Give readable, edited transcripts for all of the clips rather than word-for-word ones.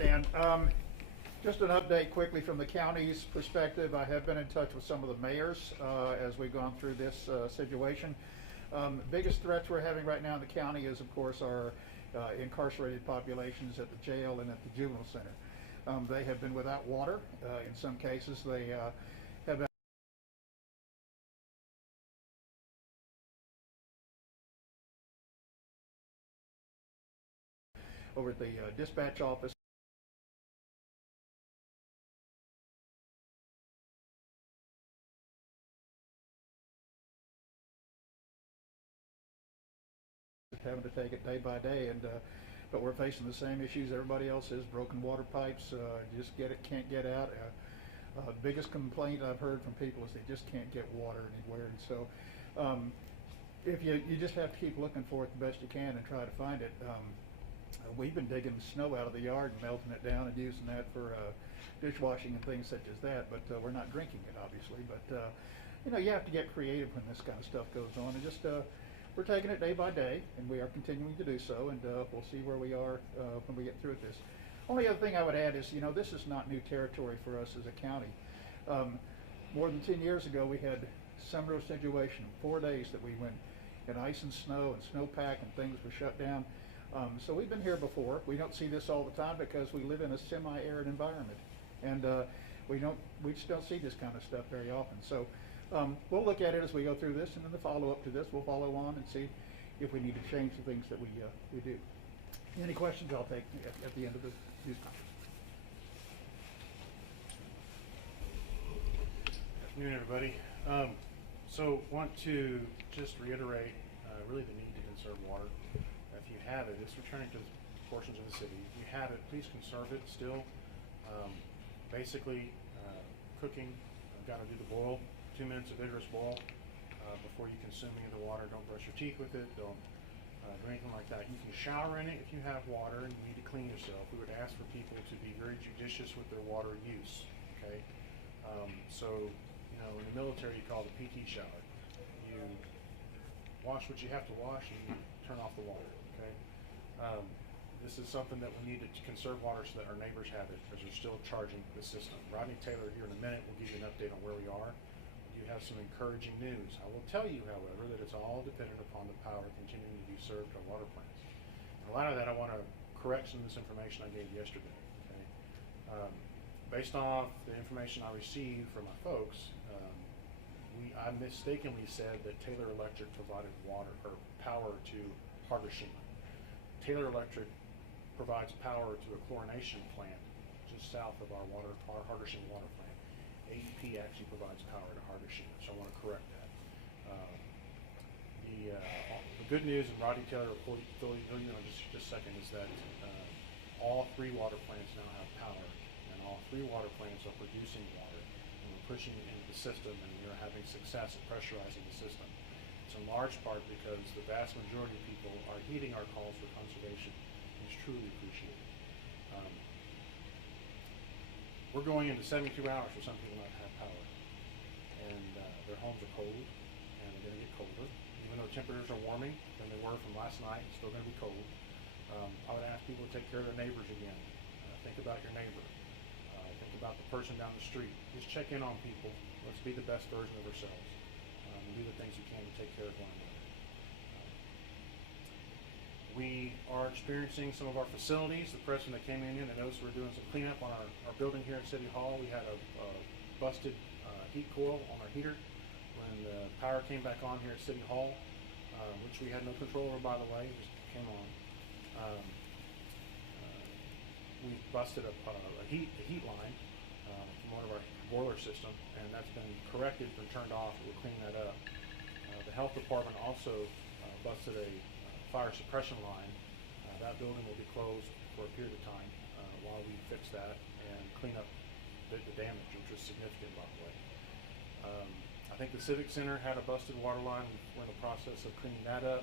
Stan. Just an update quickly from the county's perspective. I have been in touch with some of the mayors as we've gone through this situation. Biggest threats we're having right now in the county is, of course, our incarcerated populations at the jail and at the juvenile center. They have been without water. In some cases, they have been over at the dispatch office. Having to take it day by day, and but we're facing the same issues everybody else is: broken water pipes, can't get out. Biggest complaint I've heard from people is they just can't get water anywhere, and so if you just have to keep looking for it the best you can and try to find it. We've been digging snow out of the yard and melting it down and using that for dishwashing and things such as that, but we're not drinking it, obviously. But you have to get creative when this kind of stuff goes on, and just we're taking it day by day, and we are continuing to do so, and we'll see where we are when we get through this. Only other thing I would add is, this is not new territory for us as a county. More than 10 years ago, we had summer situation, 4 days that we went in ice and snow and snowpack, and things were shut down. So we've been here before. We don't see this all the time because we live in a semi-arid environment, and we just don't see this kind of stuff very often. So we'll look at it as we go through this, and then the follow-up to this, we'll follow on and see if we need to change the things that we do. Any questions I'll take at the end of the news conference. Good afternoon, everybody. So want to just reiterate really the need to conserve water. If you have it, it's returning to portions of the city. If you have it, please conserve it still. Basically, cooking, I've got to do the boil. 2 minutes of vigorous boil before you consume any of the water. Don't brush your teeth with it. Don't do anything like that. You can shower in it if you have water and you need to clean yourself. We would ask for people to be very judicious with their water use. Okay, so in the military you call it a PT shower. You wash what you have to wash and you turn off the water. Okay, this is something that we need to conserve water so that our neighbors have it, because they're still charging the system. Rodney Taylor here in a minute will give you an update on where we are. You have some encouraging news. I will tell you, however, that it's all dependent upon the power continuing to be served to water plants. And a lot of that I want to correct some of this information I gave yesterday. Okay? Based off the information I received from my folks, I mistakenly said that Taylor Electric provided water or power to Hardershima. Taylor Electric provides power to a chlorination plant just south of our Hardershima water plant. AEP actually provides power to Hardershima, so I want to correct that. The good news, and Rodney Taylor will fill you in just a second, is that all 3 water plants now have power, and all 3 water plants are producing water, and we're pushing it into the system, and we're having success at pressurizing the system. It's in large part because the vast majority of people are heeding our calls for conservation, and it's truly appreciated. We're going into 72 hours for some people not have power, and their homes are cold, and they're going to get colder. Even though temperatures are warming than they were from last night, it's still going to be cold. I would ask people to take care of their neighbors again. Think about your neighbor. Think about the person down the street. Just check in on people. Let's be the best version of ourselves, and do the things we can to take care of one another. We are experiencing some of our facilities. The person that came in and noticed we're doing some cleanup on our building here at City Hall. We had a busted heat coil on our heater when the power came back on here at City Hall, which we had no control over, by the way. It just came on. We busted a heat line from one of our boiler system, and that's been corrected, been turned off. We'll clean that up. The health department also busted a fire suppression line. That building will be closed for a period of time while we fix that and clean up the damage, which was significant, by the way. I think the Civic Center had a busted water line. We're in the process of cleaning that up.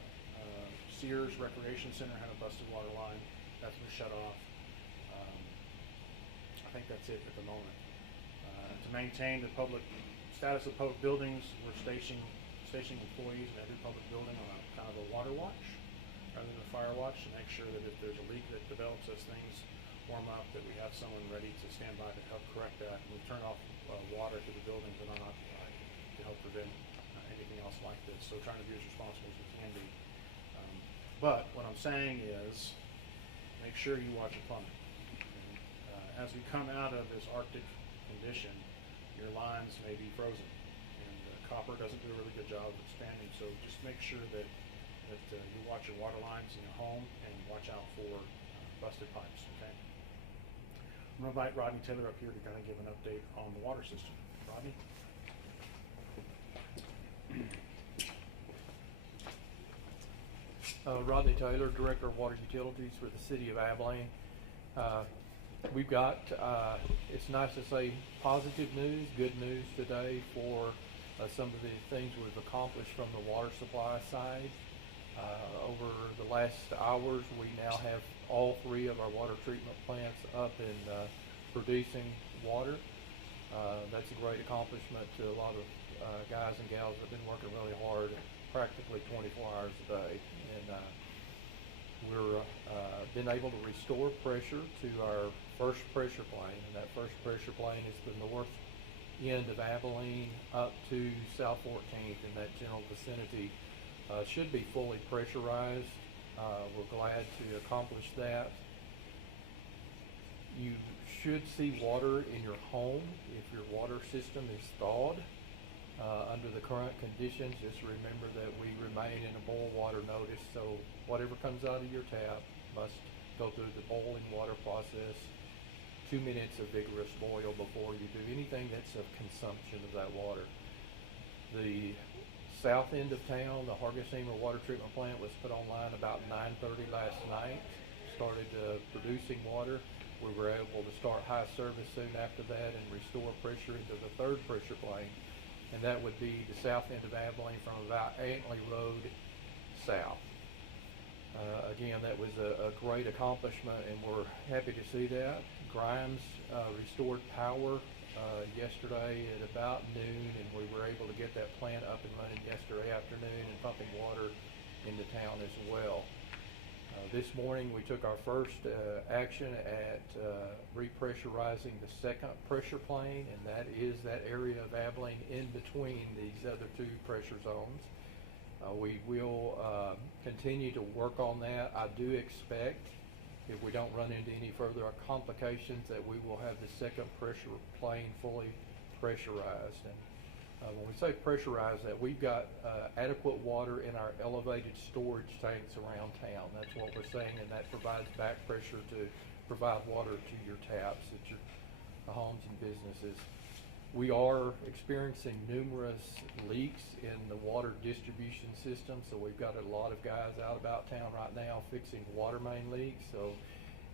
Sears Recreation Center had a busted water line. That's been shut off. I think that's it at the moment. To maintain the public status of public buildings, we're stationing employees in every public building on a kind of a water watch rather than a fire watch, to make sure that if there's a leak that develops as things warm up, that we have someone ready to stand by to help correct that, and we turn off water to the buildings that are unoccupied to help prevent anything else like this. So trying to be as responsible as we can be. But what I'm saying is, make sure you watch your plumbing. And, as we come out of this Arctic condition, your lines may be frozen, and copper doesn't do a really good job of expanding. So just make sure that you watch your water lines in your home and watch out for busted pipes. Okay. I'm going to invite Rodney Taylor up here to kind of give an update on the water system. Rodney. Rodney Taylor, Director of Water Utilities for the City of Abilene. We've got, it's nice to say, positive news, good news today for some of the things we've accomplished from the water supply side. Over the last hours, we now have all 3 of our water treatment plants up and producing water. That's a great accomplishment to a lot of guys and gals that have been working really hard, practically 24 hours a day. And we're been able to restore pressure to our first pressure plane, and that first pressure plane is the north end of Abilene up to South 14th in that general vicinity. Should be fully pressurized. We're glad to accomplish that. You should see water in your home if your water system is thawed. Under the current conditions, just remember that we remain in a boil water notice, so whatever comes out of your tap must go through the boiling water process. 2 minutes of vigorous boil before you do anything that's of consumption of that water. The south end of town, the Hargesheimer Water Treatment Plant was put online about 9:30 last night, started producing water. We were able to start high service soon after that and restore pressure into the 3rd pressure plane, and that would be the south end of Abilene from about Antley Road south. Again, that was a great accomplishment, and we're happy to see that. Grimes restored power yesterday at about noon, and we were able to get that plant up and running yesterday afternoon and pumping water into town as well. This morning we took our first action at repressurizing the 2nd pressure plane, and that is that area of Abilene in between these other 2 pressure zones. We will continue to work on that. I do expect, if we don't run into any further complications, that we will have the 2nd pressure plane fully pressurized. And when we say pressurized, that we've got adequate water in our elevated storage tanks around town. That's what we're saying, and that provides back pressure to provide water to your taps at your homes and businesses. We are experiencing numerous leaks in the water distribution system, so we've got a lot of guys out about town right now fixing water main leaks. So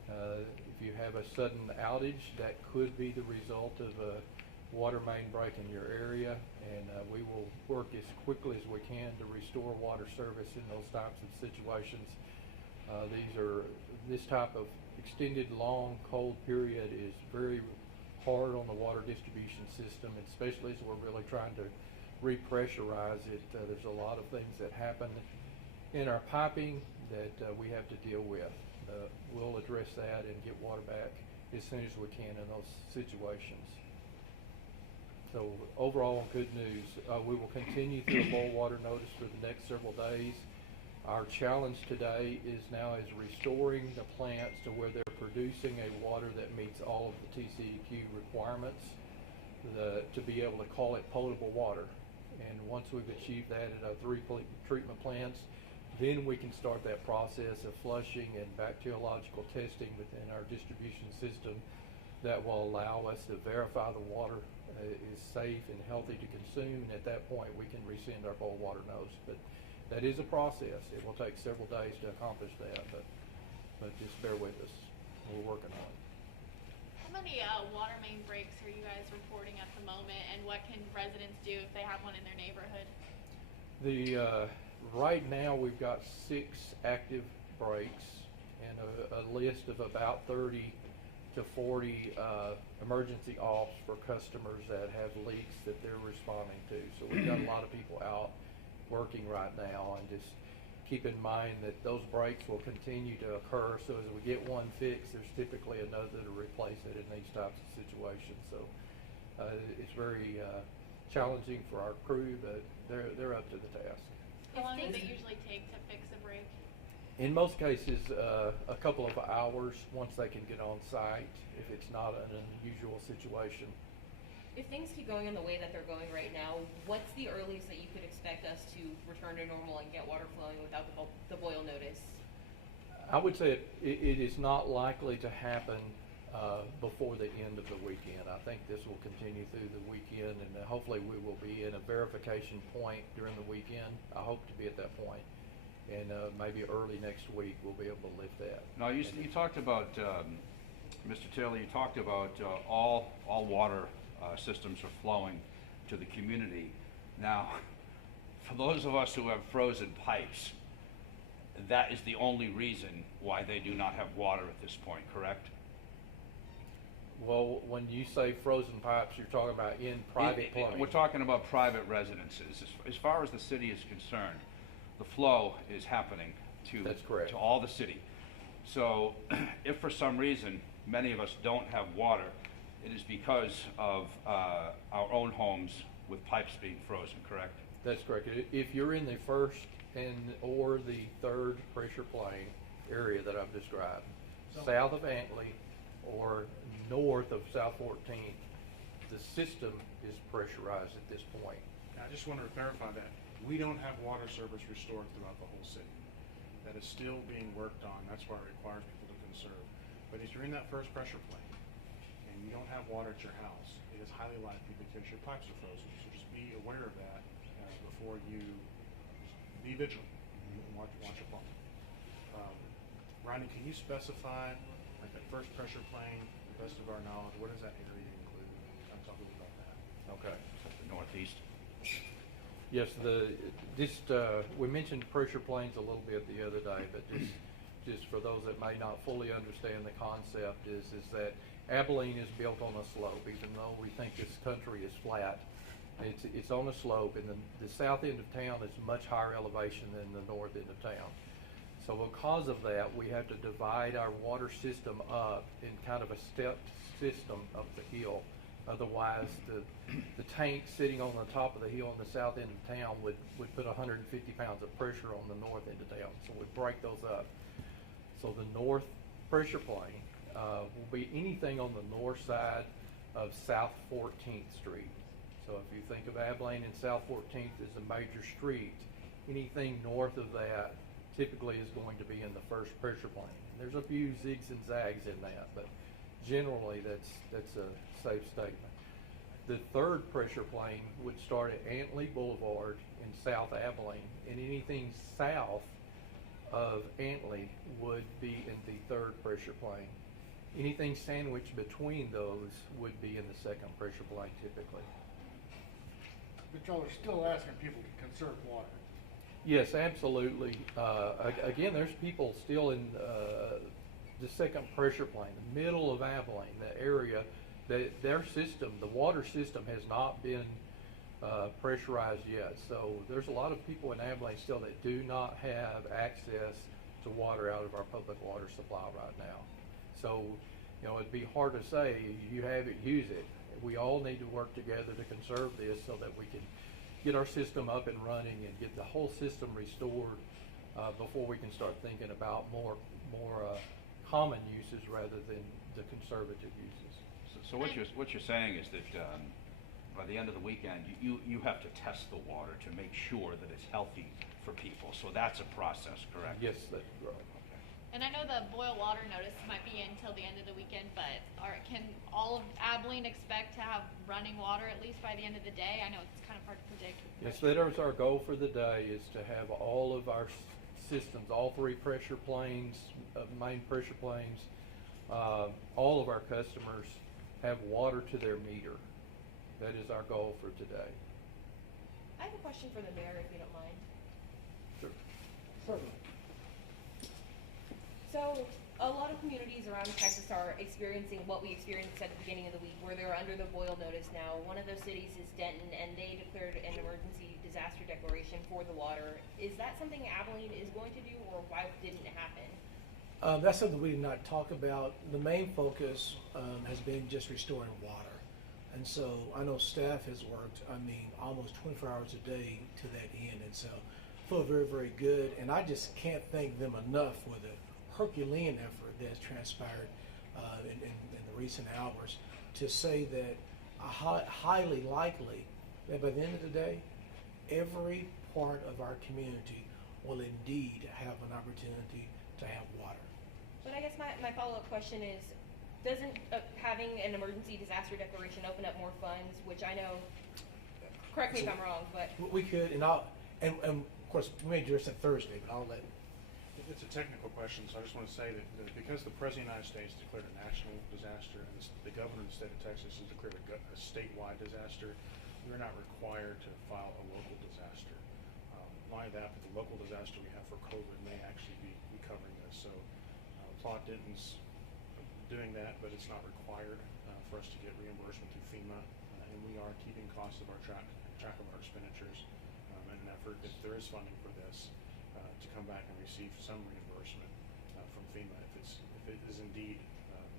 if you have a sudden outage, that could be the result of a water main break in your area, and we will work as quickly as we can to restore water service in those types of situations. This type of extended long cold period is very hard on the water distribution system, especially as we're really trying to repressurize it. There's a lot of things that happen in our piping that we have to deal with. We'll address that and get water back as soon as we can in those situations. So overall, good news. We will continue through a boil water notice for the next several days. Our challenge today is restoring the plants to where they're producing a water that meets all of the TCEQ requirements to be able to call it potable water. And once we've achieved that at our 3 treatment plants, then we can start that process of flushing and bacteriological testing within our distribution system that will allow us to verify the water is safe and healthy to consume, and at that point we can rescind our boil water notice. But that is a process. It will take several days to accomplish that, but just bear with us. We're working on it. How many water main breaks are you guys reporting at the moment, and what can residents do if they have one in their neighborhood? Right now we've got 6 active breaks and a list of about 30 to 40 emergency offs for customers that have leaks that they're responding to. So we've got a lot of people out working right now, and just keep in mind that those breaks will continue to occur. So as we get one fixed, there's typically another to replace it in these types of situations. So it's very challenging for our crew, but they're up to the task. How long does it usually take to fix a break? In most cases, a couple of hours once they can get on site, if it's not an unusual situation. If things keep going in the way that they're going right now, what's the earliest that you could expect us to return to normal and get water flowing without the boil notice? I would say it is not likely to happen before the end of the weekend. I think this will continue through the weekend, and hopefully we will be in a verification point during the weekend. I hope to be at that point, and maybe early next week we'll be able to lift that. Now, you talked about, Mr. Taylor, you talked about all water systems are flowing to the community. Now, for those of us who have frozen pipes, that is the only reason why they do not have water at this point, correct? Well, when you say frozen pipes, you're talking about in private plumbing. We're talking about private residences. As far as the city is concerned, the flow is happening to, That's correct. to all the city. So if for some reason many of us don't have water, it is because of our own homes with pipes being frozen, correct? That's correct. If you're in the first or the third pressure plane area that I've described, south of Antley or north of South 14th, the system is pressurized at this point. I just wanted to clarify that. We don't have water service restored throughout the whole city. That is still being worked on. That's why it requires people to conserve. But if you're in that first pressure plane and you don't have water at your house, it is highly likely because your pipes are frozen. So just be aware of that before you be vigilant and watch your pump. Ronnie, can you specify, like that first pressure plane, to the best of our knowledge, what does that area include? Can you talk a little about that? Okay. The northeast. Yes, we mentioned pressure planes a little bit the other day, but just for those that may not fully understand the concept is that Abilene is built on a slope. Even though we think this country is flat, it's on a slope, and the south end of town is much higher elevation than the north end of town. So because of that, we have to divide our water system up in kind of a stepped system up the hill. Otherwise, the tank sitting on the top of the hill on the south end of town would put 150 pounds of pressure on the north end of town. So we'd break those up. So the north pressure plane will be anything on the north side of South 14th Street. So if you think of Abilene and South 14th as a major street, anything north of that typically is going to be in the first pressure plane. And there's a few zigs and zags in that, but generally that's a safe statement. The third pressure plane would start at Antley Boulevard in South Abilene, and anything south of Antley would be in the third pressure plane. Anything sandwiched between those would be in the second pressure plane typically. But y'all are still asking people to conserve water. Yes, absolutely. Again, there's people still in the second pressure plane, the middle of Abilene, the area that their system, the water system, has not been pressurized yet. So there's a lot of people in Abilene still that do not have access to water out of our public water supply right now. So, it'd be hard to say, you have it, use it. We all need to work together to conserve this so that we can get our system up and running and get the whole system restored before we can start thinking about more common uses rather than the conservative uses. So what you're saying is that by the end of the weekend, you have to test the water to make sure that it's healthy for people. So that's a process, correct? Yes, that's right. Okay. And I know the boil water notice might be until the end of the weekend, but can all of Abilene expect to have running water at least by the end of the day? I know it's kind of hard to predict. Yes, that is our goal for the day, is to have all of our systems, all three pressure planes, main pressure planes, all of our customers have water to their meter. That is our goal for today. I have a question for the mayor, if you don't mind. Sure. Certainly. So, A lot of communities around Texas are experiencing what we experienced at the beginning of the week, where they're under the boil notice now. One of those cities is Denton, and they declared an emergency disaster declaration for the water. Is that something Abilene is going to do, or why didn't it happen? That's something we did not talk about. The main focus has been just restoring water. And so I know staff has worked, almost 24 hours a day to that end. And so I feel very, very good. And I just can't thank them enough for the Herculean effort that has transpired in the recent hours to say that highly likely that by the end of the day, every part of our community will indeed have an opportunity to have water. But I guess my follow-up question is, doesn't having an emergency disaster declaration open up more funds, which I know, correct me if I'm wrong, but... We could, and of course, we may address that Thursday, but I'll let... It's a technical question, so I just want to say that because the President of the United States declared a national disaster and the governor of the state of Texas has declared a statewide disaster, we're not required to file a local disaster. Why that, but the local disaster we have for COVID may actually be covering this. So Plot Denton's doing that, but it's not required for us to get reimbursement through FEMA, and we are keeping costs of our track of our expenditures in an effort, if there is funding for this, to come back and receive some reimbursement from FEMA if it is indeed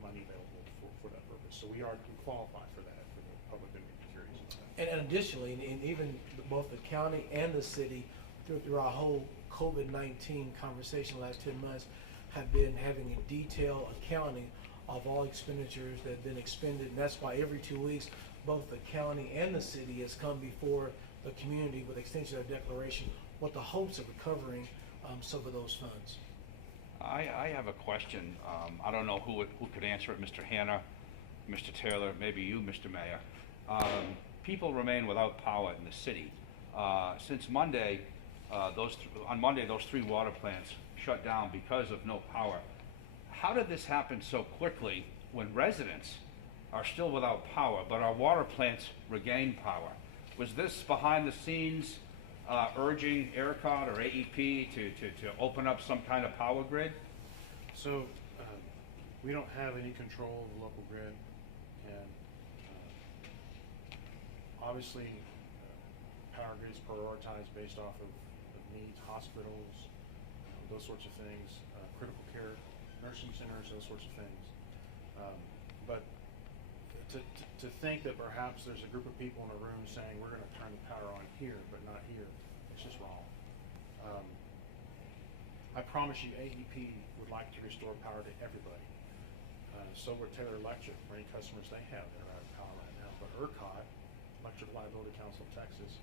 money available for that purpose. So we qualify for that, for the public securities and stuff. And additionally, and even both the county and the city, through our whole COVID-19 conversation the last 10 months, have been having a detailed accounting of all expenditures that have been expended. And that's why every 2 weeks, both the county and the city has come before the community with extension of declaration with the hopes of recovering some of those funds. I have a question. I don't know who could answer it, Mr. Hanna, Mr. Taylor, maybe you, Mr. Mayor. People remain without power in the city. Since Monday, on Monday, those 3 water plants shut down because of no power. How did this happen so quickly when residents are still without power, but our water plants regain power? Was this behind the scenes urging ERCOT or AEP to open up some kind of power grid? So we don't have any control of the local grid, and obviously power grid is prioritized based off of needs, hospitals, those sorts of things, critical care, nursing centers, those sorts of things. But to think that perhaps there's a group of people in a room saying we're going to turn the power on here but not here, it's just wrong. I promise you AEP would like to restore power to everybody. So would Taylor Electric for any customers they have that are out of power right now. But ERCOT, Electric Reliability Council of Texas,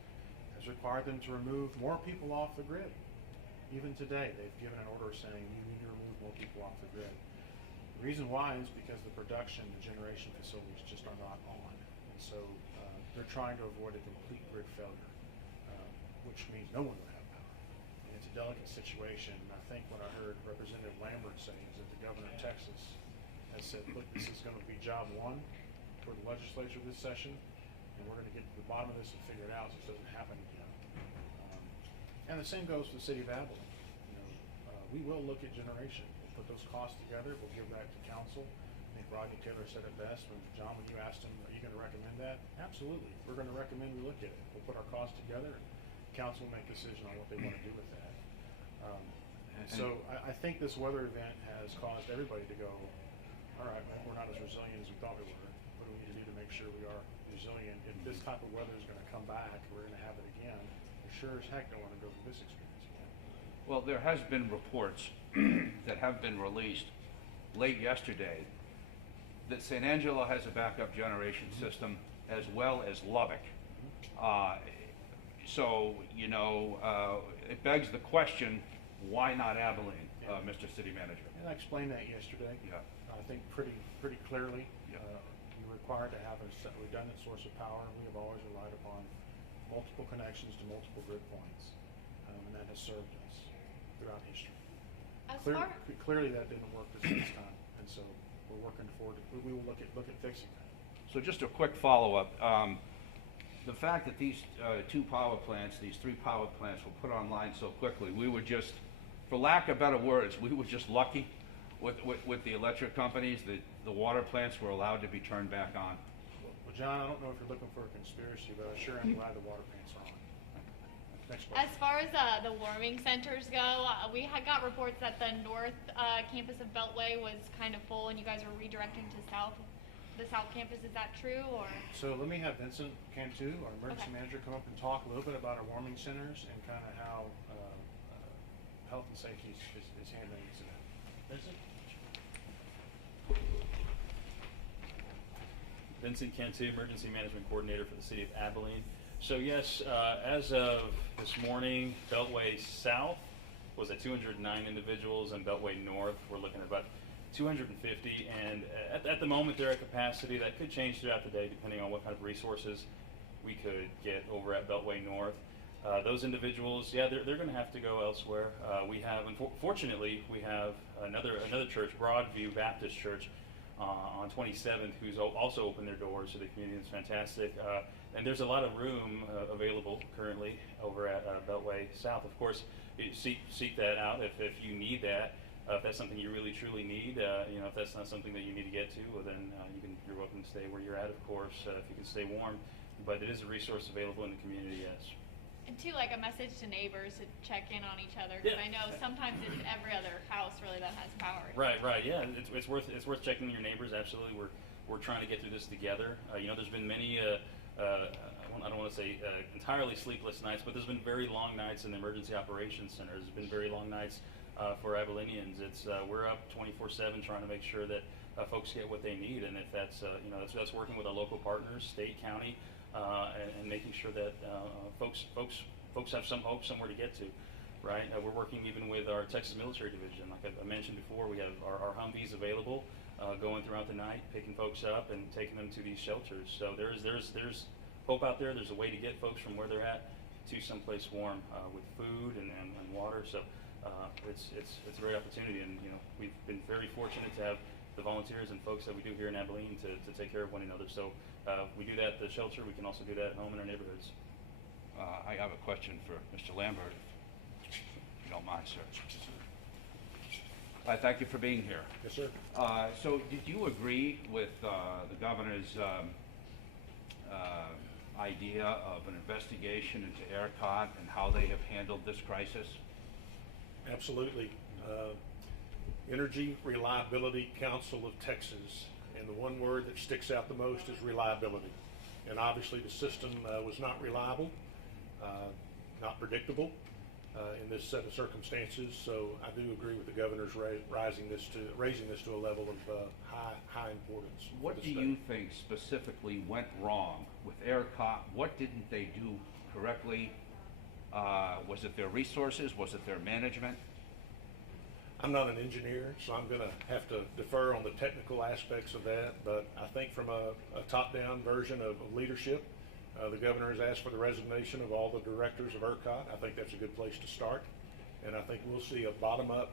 has required them to remove more people off the grid. Even today, they've given an order saying you need to remove more people off the grid. The reason why is because the production, the generation facilities just are not on. And so they're trying to avoid a complete grid failure, which means no one will have power. And it's a delicate situation. And I think what I heard Representative Lambert say is that the governor of Texas has said, look, this is going to be job 1 for the legislature this session, and we're going to get to the bottom of this and figure it out so it doesn't happen again. And the same goes for the city of Abilene. We will look at generation. We'll put those costs together. We'll give that to council. I think Rodney Taylor said it best when John, when you asked him, are you going to recommend that? Absolutely. We're going to recommend we look at it. We'll put our costs together. Council will make a decision on what they want to do with that. So I think this weather event has caused everybody to go, all right, man, we're not as resilient as we thought we were. What do we need to do to make sure we are resilient? If this type of weather is going to come back, we're going to have it again. Sure as heck don't want to go through this experience again. Well, there has been reports that have been released late yesterday that San Angelo has a backup generation system as well as Lubbock. So, it begs the question, why not Abilene, Mr. City Manager? And I explained that yesterday. Yeah. I think pretty clearly. Yeah. You're required to have a redundant source of power, and we have always relied upon multiple connections to multiple grid points, and that has served us throughout history. Clearly that didn't work this time, and so we're working forward. We will look at fixing that. So just a quick follow-up. The fact that these 2 power plants, these 3 power plants were put online so quickly, we were just, for lack of better words, we were just lucky. with the electric companies, the water plants were allowed to be turned back on. Well, John, I don't know if you're looking for a conspiracy, but I sure am glad the water plants are on. Next question. As far as the warming centers go, we had got reports that the north campus of Beltway was kind of full, and you guys were redirecting to the south campus. Is that true, or? So let me have Vincent Cantu, our emergency Okay. manager, come up and talk a little bit about our warming centers and kind of how health and safety is handling this event. Vincent? Vincent Cantu, Emergency Management Coordinator for the City of Abilene. So yes, as of this morning, Beltway South was at 209 individuals, and Beltway North, we're looking at about 250. And at the moment, they're at capacity. That could change throughout the day, depending on what kind of resources we could get over at Beltway North. Those individuals, yeah, they're going to have to go elsewhere. We have, unfortunately, we have another church, Broadview Baptist Church, on 27th, who's also opened their doors to the community. It's fantastic. And there's a lot of room available currently over at Beltway South. Of course, you seek that out if you need that. If that's something you really truly need, if that's not something that you need to get to, well, then you're welcome to stay where you're at, of course, if you can stay warm. But it is a resource available in the community, yes. And too, like a message to neighbors to check in on each other, because Yeah. I know sometimes it's every other house really that has power. Right, yeah. It's worth checking your neighbors. Absolutely, we're trying to get through this together. There's been many. I don't want to say entirely sleepless nights, but there's been very long nights in the emergency operations center. There's been very long nights for Abilenians. We're up 24/7 trying to make sure that folks get what they need, and if that's that's working with our local partners, state, county, and making sure that folks have some hope, somewhere to get to. Right, we're working even with our Texas Military Division. Like I mentioned before, we have our Humvees available, going throughout the night, picking folks up and taking them to these shelters. So there's hope out there. There's a way to get folks from where they're at to someplace warm with food and water. So it's a great opportunity, and we've been very fortunate to have the volunteers and folks that we do here in Abilene to take care of one another. So we do that at the shelter. We can also do that at home in our neighborhoods. I have a question for Mr. Lambert, if you don't mind, sir. Thank you for being here. Yes, sir. So did you agree with the governor's idea of an investigation into ERCOT and how they have handled this crisis? Absolutely. Energy Reliability Council of Texas, and the one word that sticks out the most is reliability. And obviously the system was not reliable, not predictable in this set of circumstances. So I do agree with the governor's raising this to a level of high importance. What do you think specifically went wrong with ERCOT? What didn't they do correctly? Was it their resources? Was it their management? I'm not an engineer, so I'm going to have to defer on the technical aspects of that, but I think from a top-down version of leadership, the governor has asked for the resignation of all the directors of ERCOT. I think that's a good place to start, and I think we'll see a bottom-up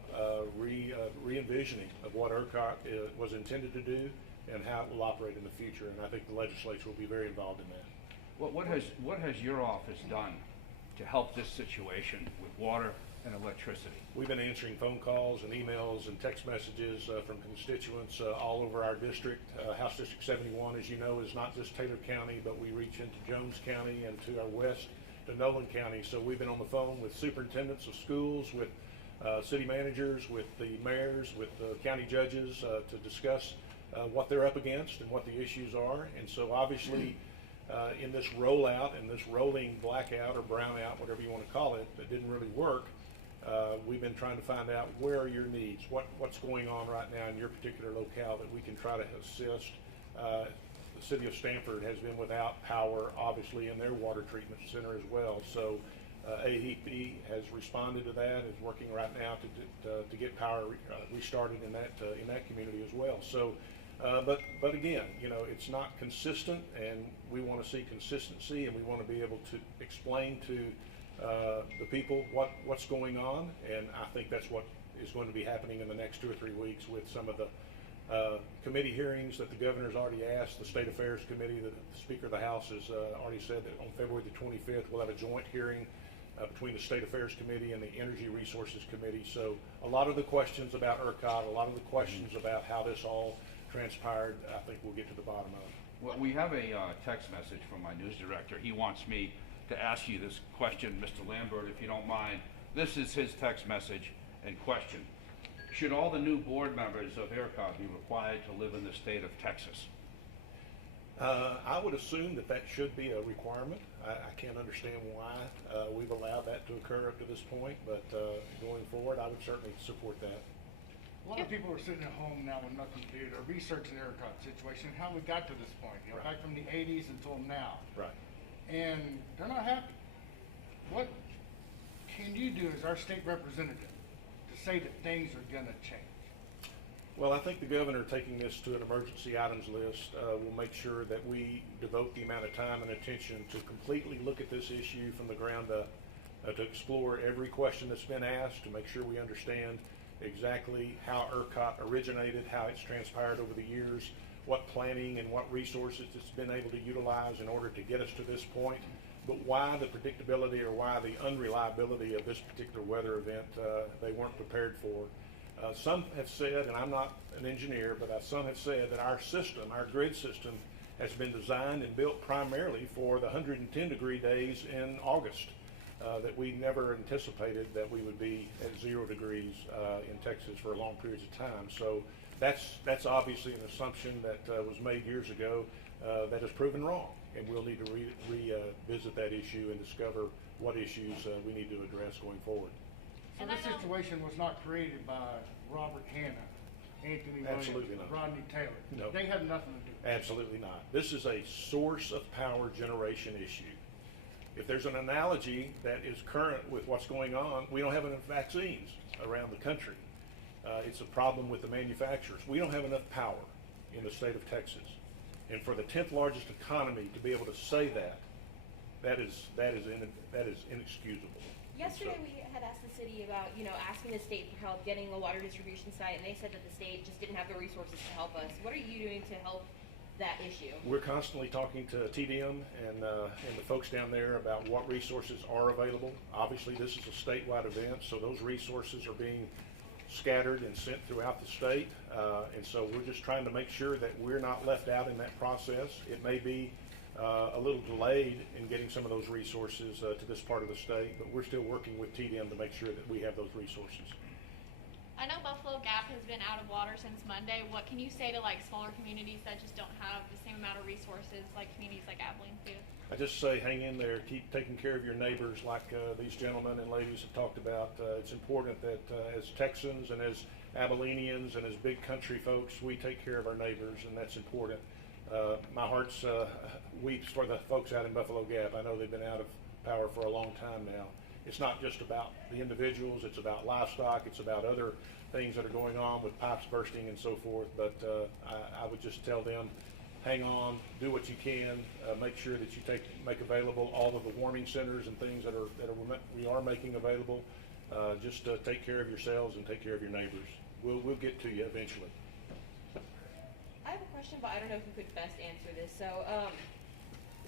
re-envisioning of what ERCOT was intended to do and how it will operate in the future, and I think the legislature will be very involved in that. What has your office done to help this situation with water and electricity? We've been answering phone calls and emails and text messages from constituents all over our district. House District 71, as you know, is not just Taylor County, but we reach into Jones County and to our west to Nolan County. So we've been on the phone with superintendents of schools, with city managers, with the mayors, with the county judges to discuss what they're up against and what the issues are. And so obviously in this rollout and this rolling blackout or brownout, whatever you want to call it, that didn't really work, we've been trying to find out where are your needs, what's going on right now in your particular locale that we can try to assist. The city of Stamford has been without power, obviously, in their water treatment center as well. So AEP has responded to that, is working right now to get power restarted in that community as well. So, but again, it's not consistent, and we want to see consistency, and we want to be able to explain to the people what's going on, and I think that's what is going to be happening in the next 2 or 3 weeks with some of the committee hearings that the governor's already asked. The State Affairs Committee, the Speaker of the House has already said that on February the 25th we'll have a joint hearing between the State Affairs Committee and the Energy Resources Committee. So a lot of the questions about ERCOT, a lot of the questions about how this all transpired, I think we'll get to the bottom of. Well, we have a text message from my news director. He wants me to ask you this question, Mr. Lambert, if you don't mind. This is his text message and question. Should all the new board members of ERCOT be required to live in the state of Texas? I would assume that that should be a requirement. I can't understand why we've allowed that to occur up to this point, but going forward, I would certainly support that. A lot of people are sitting at home now with nothing to do. They're researching the ERCOT situation, how we got to this point, you know, Right. back from the 80s until now. Right. And they're not happy. What can you do as our state representative to say that things are gonna change? Well, I think the governor taking this to an emergency items list will make sure that we devote the amount of time and attention to completely look at this issue from the ground up, to explore every question that's been asked, to make sure we understand exactly how ERCOT originated, how it's transpired over the years, what planning and what resources it's been able to utilize in order to get us to this point, but why the predictability or why the unreliability of this particular weather event they weren't prepared for. Some have said, and I'm not an engineer, but some have said that our system, our grid system, has been designed and built primarily for the 110 degree days in August, that we never anticipated that we would be at 0 degrees in Texas for long periods of time. So that's obviously an assumption that was made years ago that has proven wrong, and we'll need to revisit that issue and discover what issues we need to address going forward. So And I this know- situation was not created by Robert Hanna, Anthony Absolutely Williams, not. Rodney Taylor. No. They have nothing to do with it. Absolutely not. This is a source of power generation issue. If there's an analogy that is current with what's going on, we don't have enough vaccines around the country. It's a problem with the manufacturers. We don't have enough power in the state of Texas. And for the 10th largest economy to be able to say that is inexcusable. Yesterday, So- we had asked the city about, you know, asking the state for help getting a water distribution site, and they said that the state just didn't have the resources to help us. What are you doing to help that issue? We're constantly talking to TDM and the folks down there about what resources are available. Obviously, this is a statewide event, so those resources are being scattered and sent throughout the state. And so we're just trying to make sure that we're not left out in that process. It may be a little delayed in getting some of those resources to this part of the state, but we're still working with TDM to make sure that we have those resources. I know Buffalo Gap has been out of water since Monday. What can you say to like smaller communities that just don't have the same amount of resources like communities like Abilene do? I just say hang in there, keep taking care of your neighbors like these gentlemen and ladies have talked about. It's important that as Texans and as Abilenians and as big country folks, we take care of our neighbors, and that's important. My heart weeps for the folks out in Buffalo Gap. I know they've been out of power for a long time now. It's not just about the individuals, it's about livestock, it's about other things that are going on with pipes bursting and so forth, but I would just tell them, hang on, do what you can, make sure that you make available all of the warming centers and things that we are making available. Just take care of yourselves and take care of your neighbors. We'll get to you eventually. I have a question, but I don't know who could best answer this. So,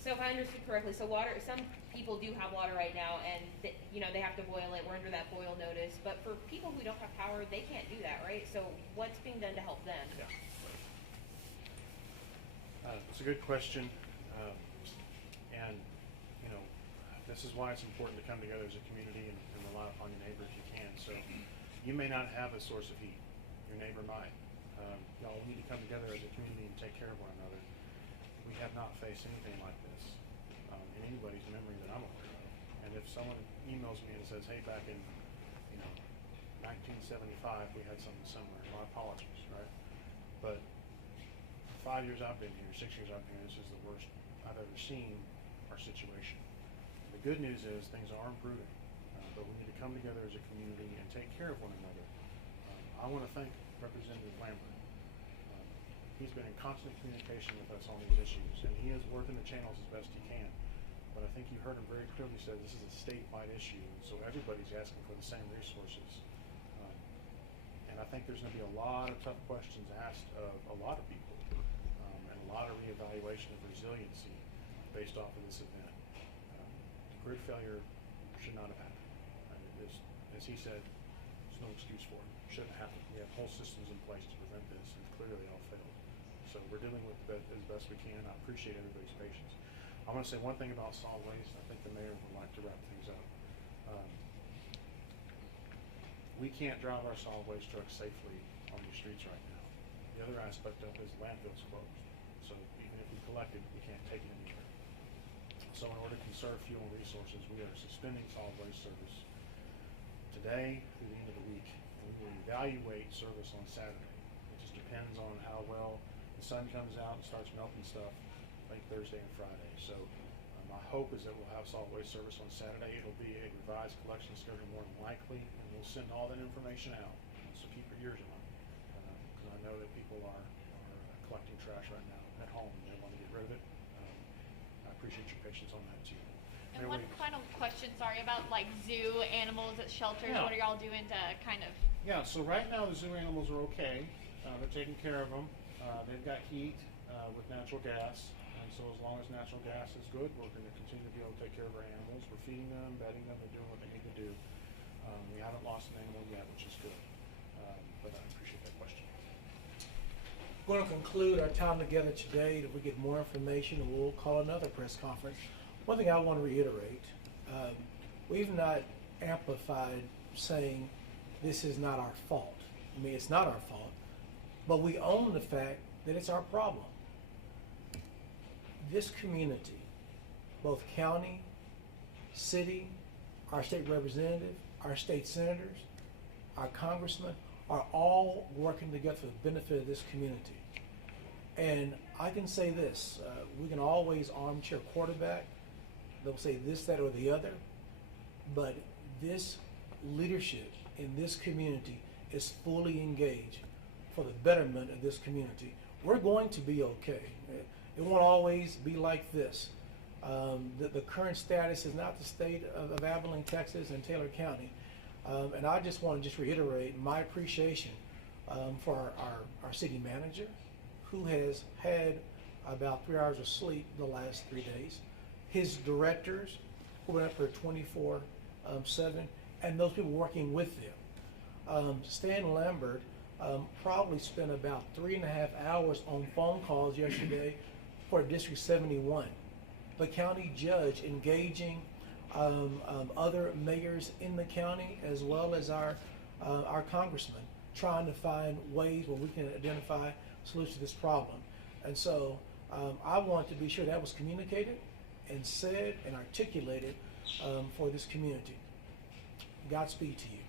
so if I understood correctly, so water, some people do have water right now, and you know, they have to boil it. We're under that boil notice. But for people who don't have power, they can't do that, right? So what's being done to help them? Yeah. It's a good question, and you know, this is why it's important to come together as a community and rely upon your neighbor if you can. So, you may not have a source of heat; your neighbor might. Y'all need to come together as a community and take care of one another. We have not faced anything like this in anybody's memory that I'm aware of. And if someone emails me and says, "Hey, back in 1975, we had something similar," my apologies, right? But 5 years I've been here, 6 years I've been here, this is the worst I've ever seen our situation. The good news is things are improving, but we need to come together as a community and take care of one another. I want to thank Representative Lambert. He's been in constant communication with us on these issues, and he is working the channels as best he can. But I think you heard him very clearly say this is a statewide issue, so everybody's asking for the same resources. And I think there's going to be a lot of tough questions asked of a lot of people, and a lot of reevaluation of resiliency based off of this event. The grid failure should not have happened. I mean, this, as he said, there's no excuse for it. Shouldn't have happened. We have whole systems in place to prevent this, and clearly all failed. So we're dealing with it as best we can. I appreciate everybody's patience. I want to say one thing about solid waste. I think the mayor would like to wrap things up. We can't drive our solid waste trucks safely on the streets right now. The other aspect of it is landfills closed. So even if we collect it, we can't take it anywhere. So in order to conserve fuel and resources, we are suspending solid waste service today through the end of the week. And we will evaluate service on Saturday. It just depends on how well the sun comes out and starts melting stuff late Thursday and Friday. So my hope is that we'll have solid waste service on Saturday. It'll be a revised collection schedule more than likely, and we'll send all that information out. So keep your ears on, because I know that people are collecting trash right now at home. They want to get rid of it. I appreciate your patience on that too. And one final question, sorry, about like zoo animals at shelters. Yeah. What are y'all doing to kind of? Yeah, so right now the zoo animals are okay. They're taking care of them. They've got heat with natural gas. And so as long as natural gas is good, we're going to continue to be able to take care of our animals. We're feeding them, bedding them, they're doing what they need to do. We haven't lost an animal yet, which is good. But I appreciate that question. We're going to conclude our time together today. If we get more information, we'll call another press conference. One thing I want to reiterate, we've not amplified saying this is not our fault. I mean, it's not our fault, but we own the fact that it's our problem. This community, both county, city, our state representative, our state senators, our congressmen, are all working together for the benefit of this community. And I can say this, we can always armchair quarterback. They'll say this, that, or the other. But this leadership in this community is fully engaged for the betterment of this community. We're going to be okay. It won't always be like this. The current status is not the state of Abilene, Texas, and Taylor County. And I just want to reiterate my appreciation for our city manager, who has had about 3 hours of sleep the last 3 days, his directors, who went up for 24/7, and those people working with them. Stan Lambert probably spent about 3.5 hours on phone calls yesterday for District 71. The county judge engaging other mayors in the county, as well as our congressmen, trying to find ways where we can identify solutions to this problem. And so I want to be sure that was communicated and said and articulated for this community. Godspeed to you.